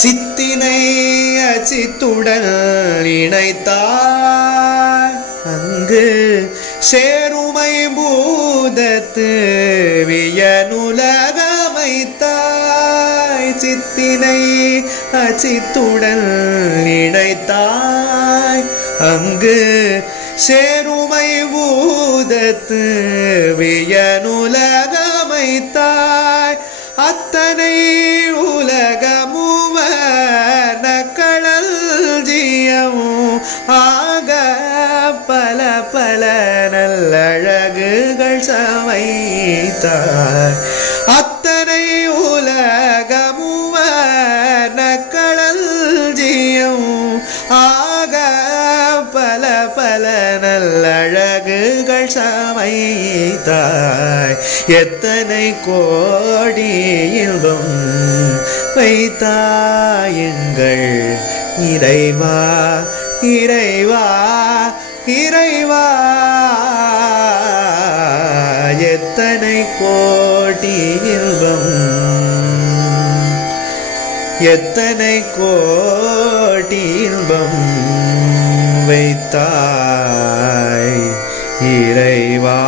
சித்தினை அச்சித்துடன் இணைத்தாய் அங்கு சேருமை பூதத்து வியனுலகமைத்தாய். சித்தினை அச்சித்துடன் இணைத்தாய் அங்கு சேருமை பூதத்து வியனுலகமைத்தாய். அத்தனை உலகமுவன கடல் ஜியமும் ஆக பல பல நல்லழகுகள் சமைத்தாய். அத்தனை உலகமுவன கடல் ஜியமும் ஆக பல பல நல்லழகுகள் சமைத்தாய். எத்தனை கோடி இன்பம் வைத்தாயுங்கள் இறைவா இறைவா இறைவா. எத்தனை கோடி இன்பம் எத்தனை கோடி இன்பம் வைத்தாய் இறைவா.